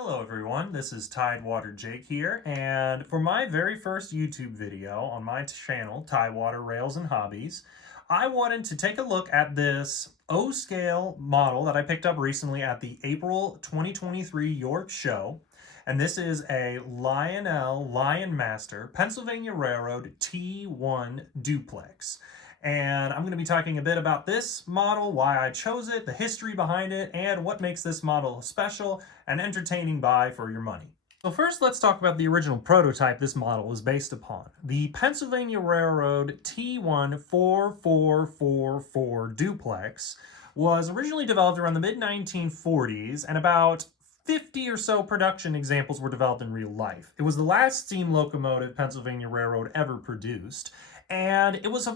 Hello everyone, this is Tidewater Jake here, and for my very first YouTube video on my channel, Tidewater Rails and Hobbies, I wanted to take a look at this O-scale model that I picked up recently at the April 2023 York Show, and this is a Lionel Lionmaster Pennsylvania Railroad T-1 Duplex. And I'm going to be talking a bit about this model, why I chose it, the history behind it, and what makes this model special and entertaining buy for your money. So first, let's talk about the original prototype this model was based upon. The Pennsylvania Railroad T-1 4444 Duplex was originally developed around the mid-1940s, and about 50 or so production examples were developed in real life. It was the last steam locomotive Pennsylvania Railroad ever produced, and it was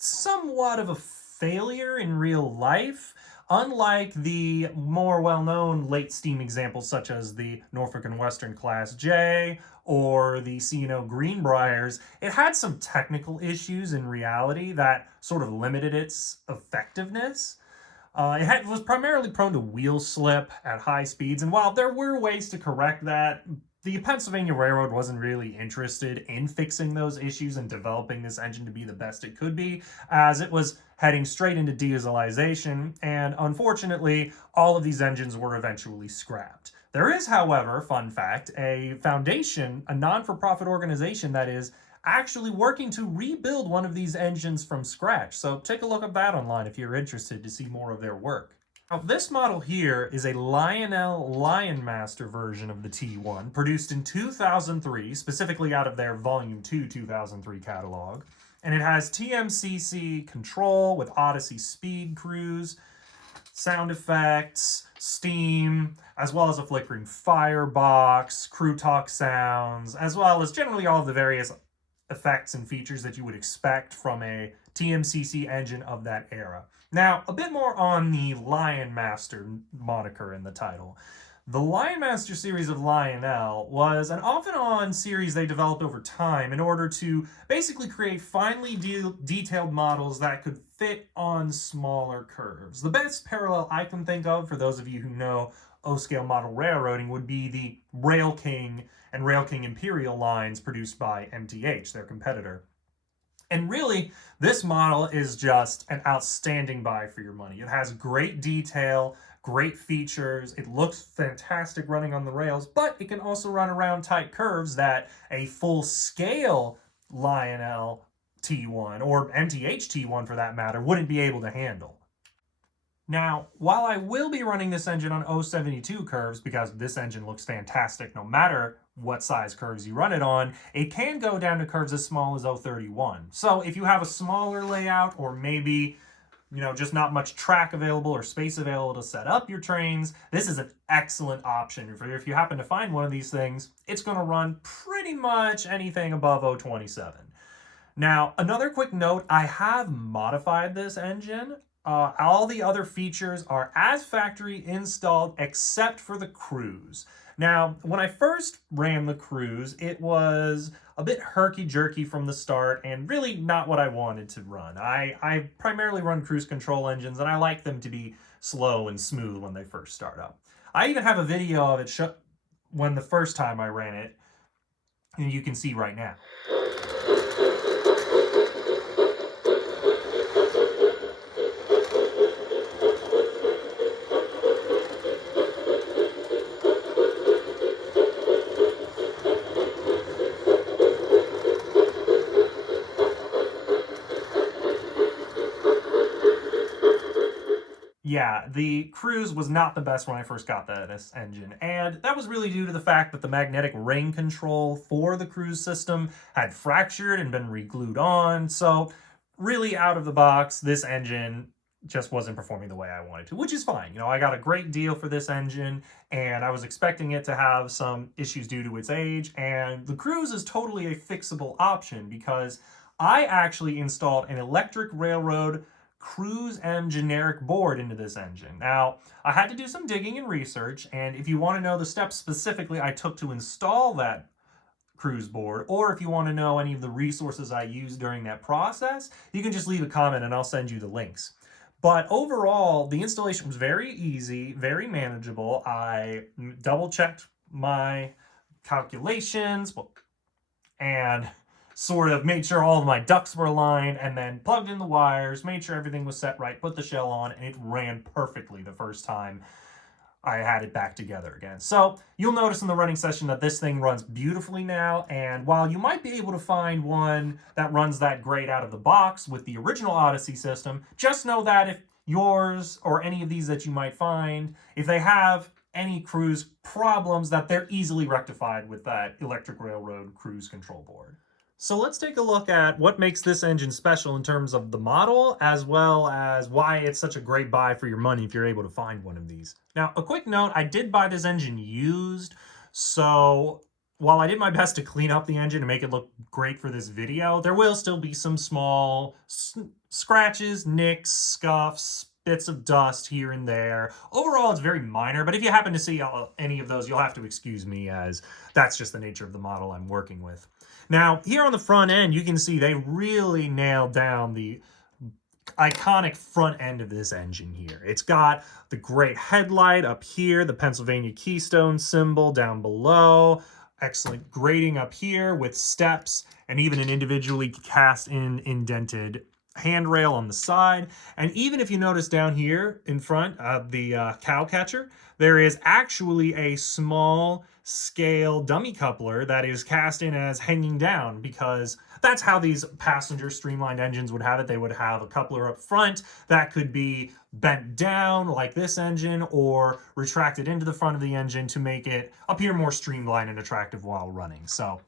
somewhat of a failure in real life, unlike the more well-known late steam examples such as the Norfolk and Western Class J or the C&O Greenbriers. It had some technical issues in reality that sort of limited its effectiveness. It was primarily prone to wheel slip at high speeds, and while there were ways to correct that, the Pennsylvania Railroad wasn't really interested in fixing those issues and developing this engine to be the best it could be, as it was heading straight into dieselization, and unfortunately, all of these engines were eventually scrapped. There is, however, fun fact, a foundation, a non-for-profit organization that is actually working to rebuild one of these engines from scratch. So take a look at that online if you're interested to see more of their work. Now, this model here is a Lionel Lionmaster version of the T-1, produced in 2003, specifically out of their Volume 2 2003 catalog. And it has TMCC control with Odyssey speed cruise, sound effects, steam, as well as a flickering firebox, crew talk sounds, as well as generally all of the various effects and features that you would expect from a TMCC engine of that era. Now, a bit more on the Lionmaster moniker in the title. The Lionmaster series of Lionel was an off-and-on series they developed over time in order to basically create finely detailed models that could fit on smaller curves. The best parallel I can think of, for those of you who know O-scale model railroading, would be the Rail King and Rail King Imperial lines produced by MTH, their competitor. And really, this model is just an outstanding buy for your money. It has great detail, great features, it looks fantastic running on the rails, but it can also run around tight curves that a full-scale Lionel T1, or MTH T1 for that matter, wouldn't be able to handle. Now, while I will be running this engine on 072 curves, because this engine looks fantastic no matter what size curves you run it on, it can go down to curves as small as 031. So if you have a smaller layout, or maybe, just not much track available or space available to set up your trains, this is an excellent option. If you happen to find one of these things, it's going to run pretty much anything above 027. Now, another quick note, I have modified this engine. All the other features are as factory installed except for the cruise. Now, when I first ran the cruise, it was a bit herky-jerky from the start and really not what I wanted to run. I primarily run cruise control engines, and I like them to be slow and smooth when they first start up. I even have a video of it when the first time I ran it, and you can see right now. Yeah, the cruise was not the best when I first got this engine, and that was really due to the fact that the magnetic ring control for the cruise system had fractured and been re-glued on, so really out of the box, this engine just wasn't performing the way I wanted to, which is fine. I got a great deal for this engine, and I was expecting it to have some issues due to its age, and the cruise is totally a fixable option because I actually installed an electric railroad Cruise M generic board into this engine. Now, I had to do some digging and research, and if you want to know the steps specifically I took to install that cruise board, or if you want to know any of the resources I used during that process, you can just leave a comment and I'll send you the links. But overall, the installation was very easy, very manageable. I double checked my calculations and sort of made sure all of my ducts were aligned, and then plugged in the wires, made sure everything was set right, put the shell on, and it ran perfectly the first time I had it back together again. So you'll notice in the running session that this thing runs beautifully now, and while you might be able to find one that runs that great out of the box with the original Odyssey system, just know that if yours or any of these that you might find, if they have any cruise problems, that they're easily rectified with that Electric Railroad cruise control board. So let's take a look at what makes this engine special in terms of the model, as well as why it's such a great buy for your money if you're able to find one of these. Now, a quick note, I did buy this engine used, so while I did my best to clean up the engine and make it look great for this video, there will still be some small scratches, nicks, scuffs, bits of dust here and there. Overall, it's very minor, but if you happen to see any of those, you'll have to excuse me, as that's just the nature of the model I'm working with. Now, here on the front end, you can see they really nailed down the iconic front end of this engine here. It's got the great headlight up here, the Pennsylvania Keystone symbol down below, excellent grading up here with steps, and even an individually cast in indented handrail on the side. And even if you notice down here in front of the cow catcher, there is actually a small scale dummy coupler that is cast in as hanging down, because that's how these passenger streamlined engines would have it. They would have a coupler up front that could be bent down like this engine, or retracted into the front of the engine to make it appear more streamlined and attractive while running. So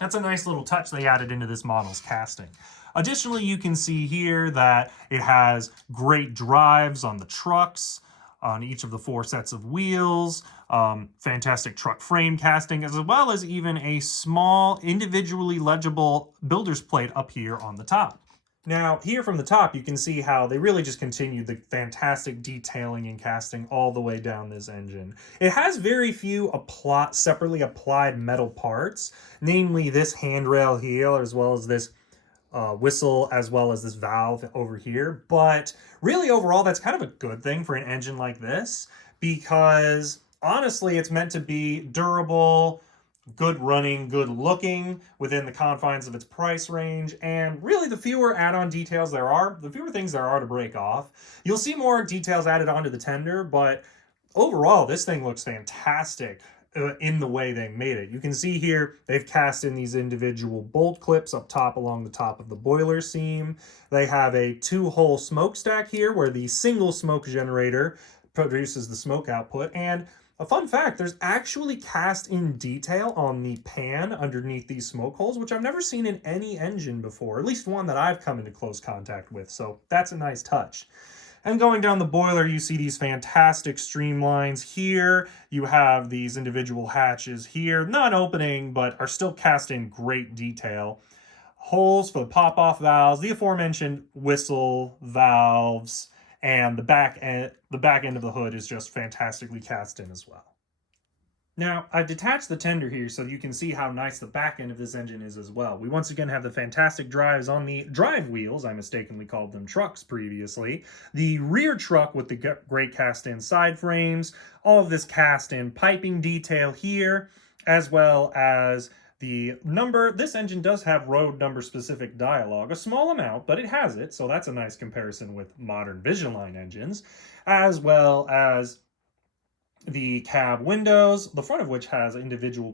that's a nice little touch they added into this model's casting. Additionally, you can see here that it has great drives on the trucks, on each of the 4 sets of wheels, fantastic truck frame casting, as well as even a small individually legible builder's plate up here on the top. Now, here from the top, you can see how they really just continued the fantastic detailing and casting all the way down this engine. It has very few separately applied metal parts, namely this handrail here, as well as this whistle, as well as this valve over here. But really, overall, that's kind of a good thing for an engine like this, because honestly, it's meant to be durable, good running, good looking within the confines of its price range. And really, the fewer add-on details there are, the fewer things there are to break off. You'll see more details added onto the tender, but overall, this thing looks fantastic in the way they made it. You can see here they've cast in these individual bolt clips up top along the top of the boiler seam. They have a 2-hole smokestack here where the single smoke generator produces the smoke output. And a fun fact, there's actually cast in detail on the pan underneath these smoke holes, which I've never seen in any engine before, at least one that I've come into close contact with. So that's a nice touch. And going down the boiler, you see these fantastic streamlines here. You have these individual hatches here, not opening, but are still cast in great detail. Holes for the pop-off valves, the aforementioned whistle valves, and the back end of the hood is just fantastically cast in as well. Now, I've detached the tender here so you can see how nice the back end of this engine is as well. We once again have the fantastic drives on the drive wheels. I mistakenly called them trucks previously. The rear truck with the great cast-in side frames, all of this cast-in piping detail here, as well as the number. This engine does have road number specific dialogue, a small amount, but it has it, so that's a nice comparison with modern Vision-Line engines, as well as the cab windows, the front of which has individual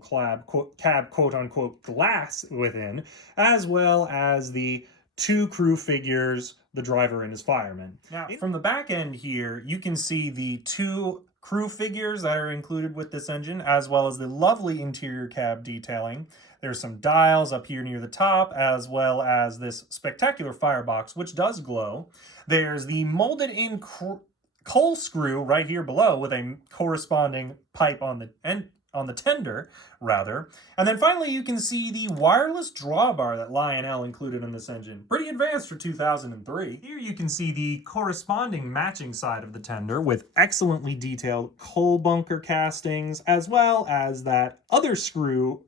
cab quote-unquote glass within, as well as the 2 crew figures, the driver and his fireman. Now, from the back end here, you can see the 2 crew figures that are included with this engine, as well as the lovely interior cab detailing. There's some dials up here near the top, as well as this spectacular firebox, which does glow. There's the molded-in coal screw right here below with a corresponding pipe on the tender, rather. And then finally, you can see the wireless drawbar that Lionel included in this engine. Pretty advanced for 2003. Here you can see the corresponding matching side of the tender with excellently detailed coal bunker castings, as well as that other screw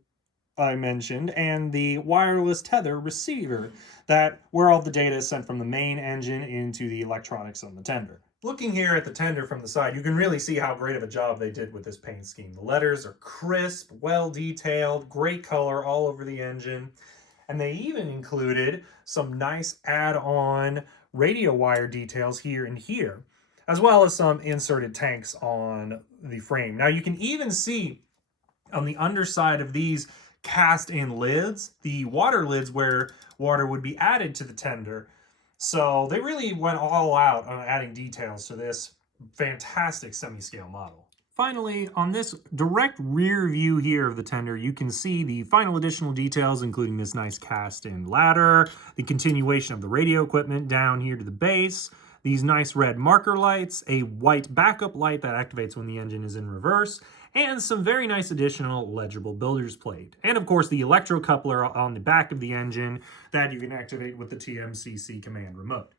I mentioned, and the wireless tether receiver, that where all the data is sent from the main engine into the electronics on the tender. Looking here at the tender from the side, you can really see how great of a job they did with this paint scheme. The letters are crisp, well detailed, great color all over the engine, and they even included some nice add-on radio wire details here and here, as well as some inserted tanks on the frame. Now you can even see on the underside of these cast-in lids, the water lids where water would be added to the tender. So they really went all out on adding details to this fantastic semi-scale model. Finally, on this direct rear view here of the tender, you can see the final additional details, including this nice cast-in ladder, the continuation of the radio equipment down here to the base, these nice red marker lights, a white backup light that activates when the engine is in reverse, and some very nice additional legible builder's plate. And of course the electrocoupler on the back of the engine that you can activate with the TMCC command remote.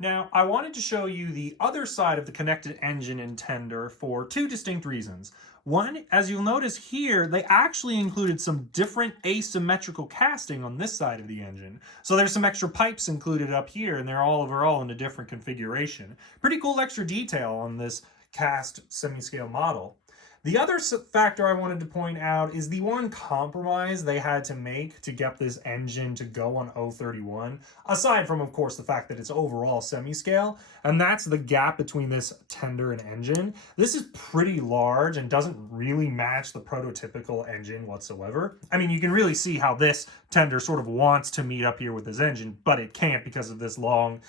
Now, I wanted to show you the other side of the connected engine and tender for two distinct reasons. One, as you'll notice here, they actually included some different asymmetrical casting on this side of the engine. So there's some extra pipes included up here, and they're all overall in a different configuration. Pretty cool extra detail on this cast semi-scale model. The other factor I wanted to point out is the one compromise they had to make to get this engine to go on 031, aside from, of course, the fact that it's overall semi-scale, and that's the gap between this tender and engine. This is pretty large and doesn't really match the prototypical engine whatsoever. I mean, you can really see how this tender sort of wants to meet up here with this engine, but it can't because of this long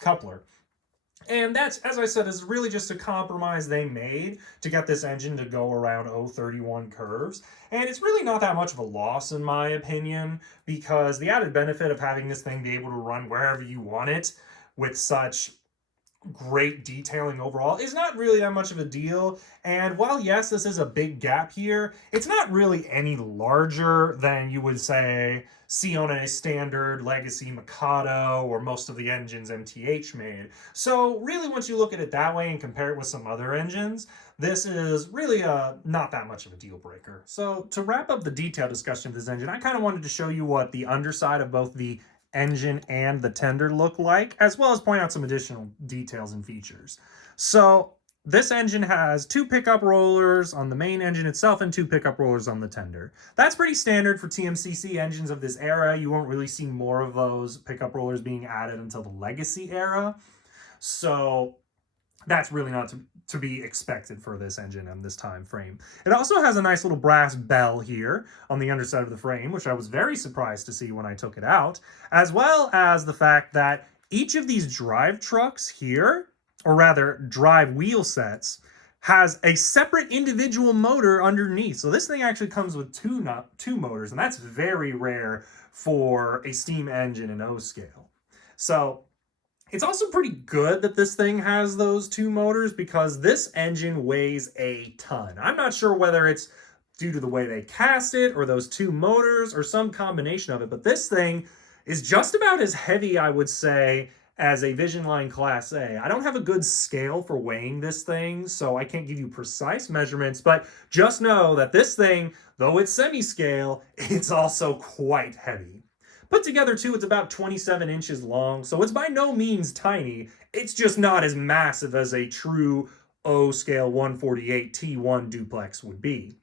coupler. And that's, as I said, is really just a compromise they made to get this engine to go around 031 curves. And it's really not that much of a loss, in my opinion, because the added benefit of having this thing be able to run wherever you want it with such great detailing overall is not really that much of a deal. And while yes, this is a big gap here, it's not really any larger than you would say see on a standard legacy Mikado or most of the engines MTH made. So really, once you look at it that way and compare it with some other engines, this is really not that much of a deal breaker. So to wrap up the detailed discussion of this engine, I kind of wanted to show you what the underside of both the engine and the tender look like, as well as point out some additional details and features. So this engine has 2 pickup rollers on the main engine itself and 2 pickup rollers on the tender. That's pretty standard for TMCC engines of this era. You won't really see more of those pickup rollers being added until the legacy era. So that's really not to be expected for this engine in this time frame. It also has a nice little brass bell here on the underside of the frame, which I was very surprised to see when I took it out, as well as the fact that each of these drive trucks here, or rather drive wheel sets, has a separate individual motor underneath. So this thing actually comes with two motors, and that's very rare for a steam engine in O scale. So it's also pretty good that this thing has those 2 motors because this engine weighs a ton. I'm not sure whether it's due to the way they cast it or those 2 motors or some combination of it, but this thing is just about as heavy, I would say, as a Vision Line Class A. I don't have a good scale for weighing this thing, so I can't give you precise measurements, but just know that this thing, though it's semi-scale, it's also quite heavy. Put together, too, it's about 27 inches long, so it's by no means tiny. It's just not as massive as a true O-scale 148 T1 duplex would be.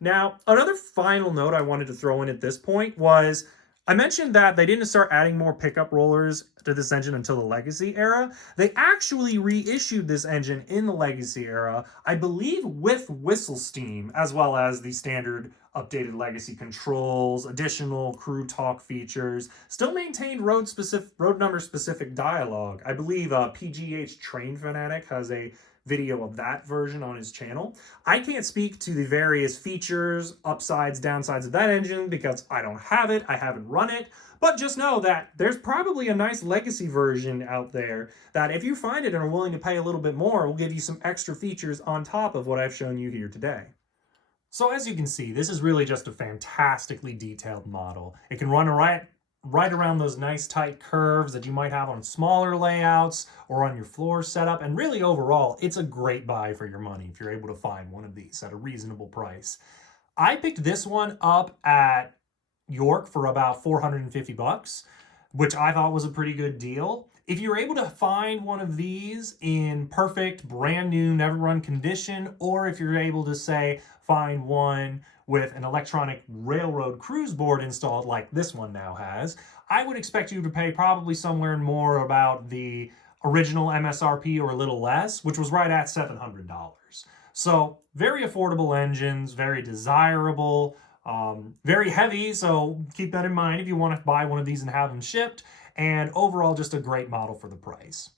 Now, another final note I wanted to throw in at this point was I mentioned that they didn't start adding more pickup rollers to this engine until the Legacy era. They actually reissued this engine in the Legacy era, I believe with whistle steam, as well as the standard updated Legacy controls, additional crew talk features, still maintained road number specific dialogue. I believe PGH Train Fanatic has a video of that version on his channel. I can't speak to the various features, upsides, downsides of that engine because I don't have it, I haven't run it, but just know that there's probably a nice legacy version out there that if you find it and are willing to pay a little bit more, will give you some extra features on top of what I've shown you here today. So as you can see, this is really just a fantastically detailed model. It can run right around those nice tight curves that you might have on smaller layouts or on your floor setup, and really overall, it's a great buy for your money if you're able to find one of these at a reasonable price. I picked this one up at York for about 450 bucks, which I thought was a pretty good deal. If you're able to find one of these in perfect, brand new, never run condition, or if you're able to, say, find one with an electronic railroad cruise board installed like this one now has, I would expect you to pay probably somewhere more about the original MSRP or a little less, which was right at $700. So very affordable engines, very desirable, very heavy, so keep that in mind if you want to buy one of these and have them shipped, and overall just a great model for the price.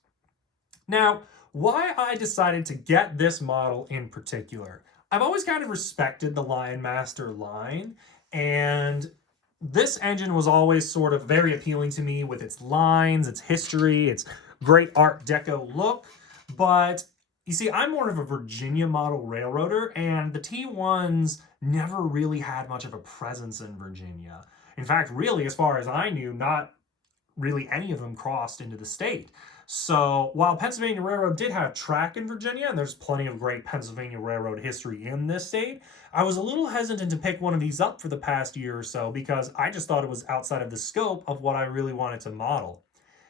Now, why I decided to get this model in particular, I've always kind of respected the Lionmaster line, and this engine was always sort of very appealing to me with its lines, its history, its great Art Deco look, but you see, I'm more of a Virginia model railroader, and the T1s never really had much of a presence in Virginia. In fact, really, as far as I knew, not really any of them crossed into the state. So while Pennsylvania Railroad did have track in Virginia, and there's plenty of great Pennsylvania Railroad history in this state, I was a little hesitant to pick one of these up for the past year or so because I just thought it was outside of the scope of what I really wanted to model.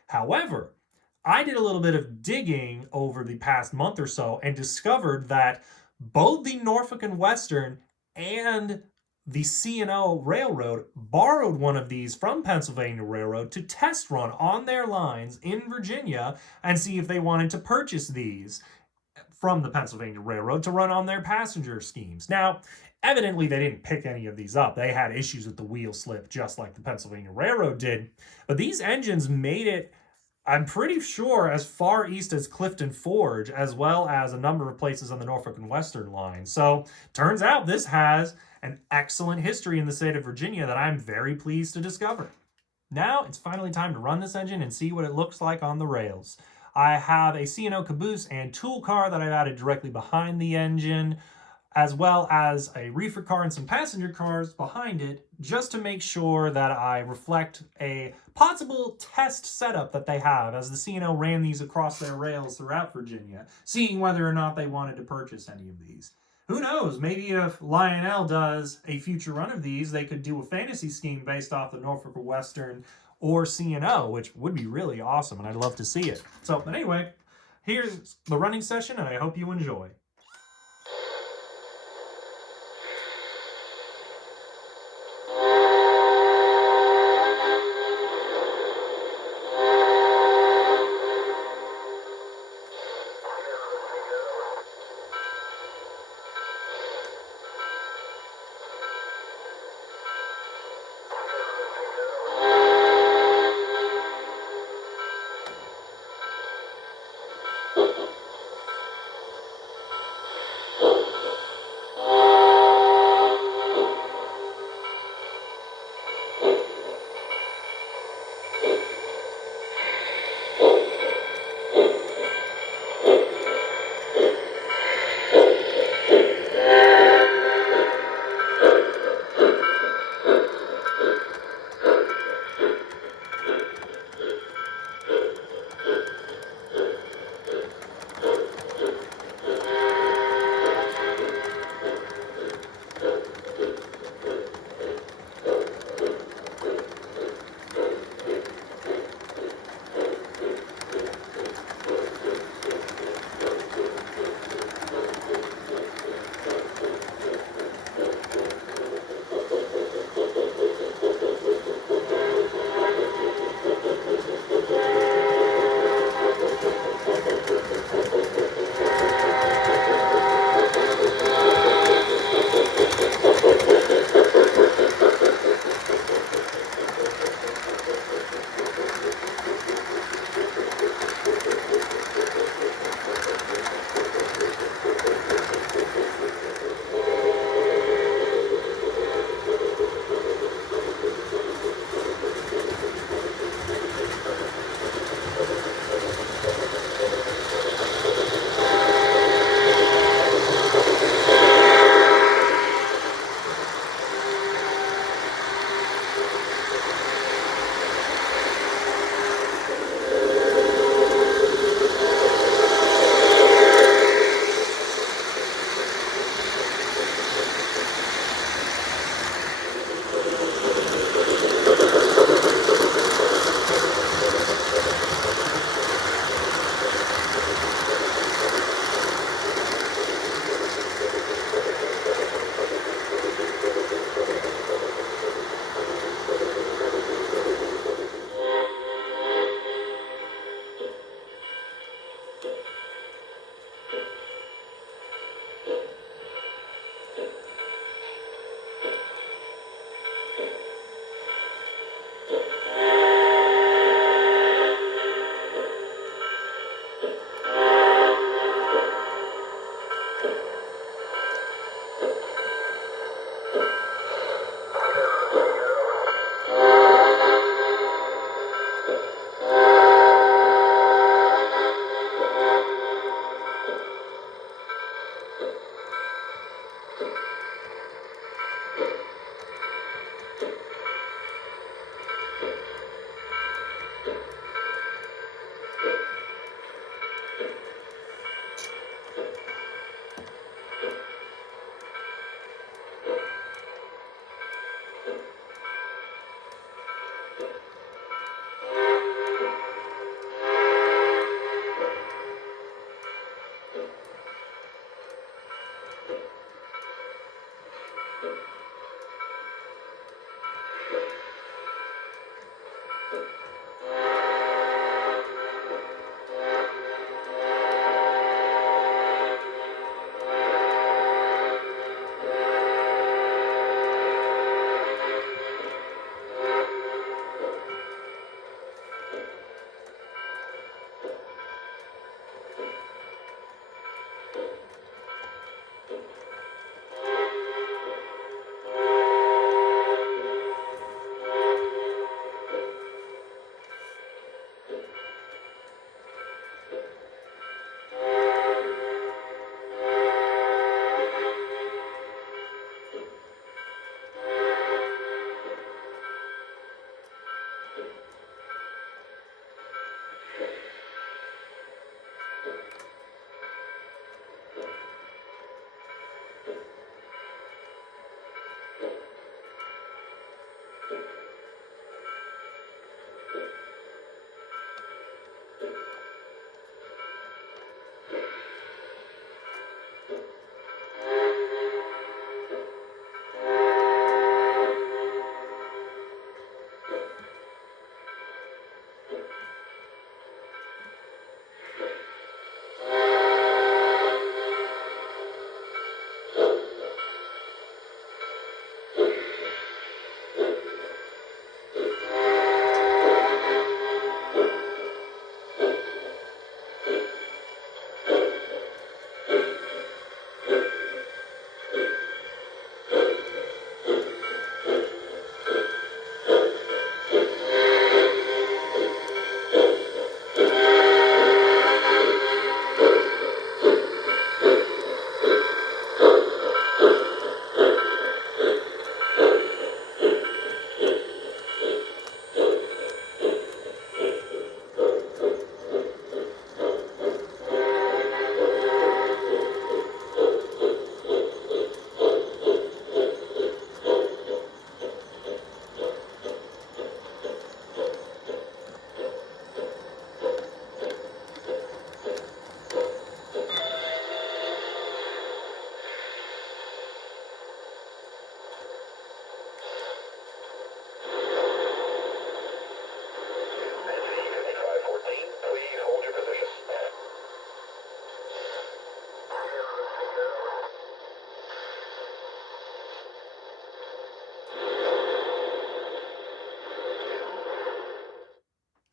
However, I did a little bit of digging over the past month or so and discovered that both the Norfolk and Western and the C&O Railroad borrowed one of these from Pennsylvania Railroad to test run on their lines in Virginia and see if they wanted to purchase these from the Pennsylvania Railroad to run on their passenger schemes. Now, evidently they didn't pick any of these up. They had issues with the wheel slip just like the Pennsylvania Railroad did, but these engines made it, I'm pretty sure, as far east as Clifton Forge, as well as a number of places on the Norfolk and Western line. So, turns out this has an excellent history in the state of Virginia that I'm very pleased to discover. Now, it's finally time to run this engine and see what it looks like on the rails. I have a C&O caboose and tool car that I've added directly behind the engine, as well as a reefer car and some passenger cars behind it, just to make sure that I reflect a possible test setup that they have as the C&O ran these across their rails throughout Virginia, seeing whether or not they wanted to purchase any of these. Who knows, maybe if Lionel does a future run of these, they could do a fantasy scheme based off the Norfolk or Western or C&O, which would be really awesome, and I'd love to see it. So, but anyway, here's the running session, and I hope you enjoy.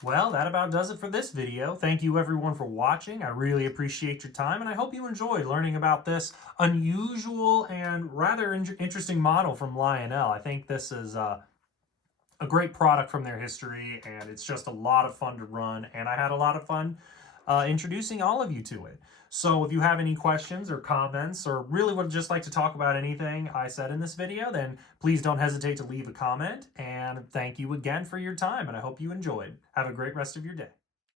Well, that about does it for this video. Thank you everyone for watching. I really appreciate your time, and I hope you enjoyed learning about this unusual and rather interesting model from Lionel. I think this is a great product from their history, and it's just a lot of fun to run, and I had a lot of fun introducing all of you to it. So if you have any questions or comments, or really would just like to talk about anything I said in this video, then please don't hesitate to leave a comment. And thank you again for your time, and I hope you enjoyed. Have a great rest of your day.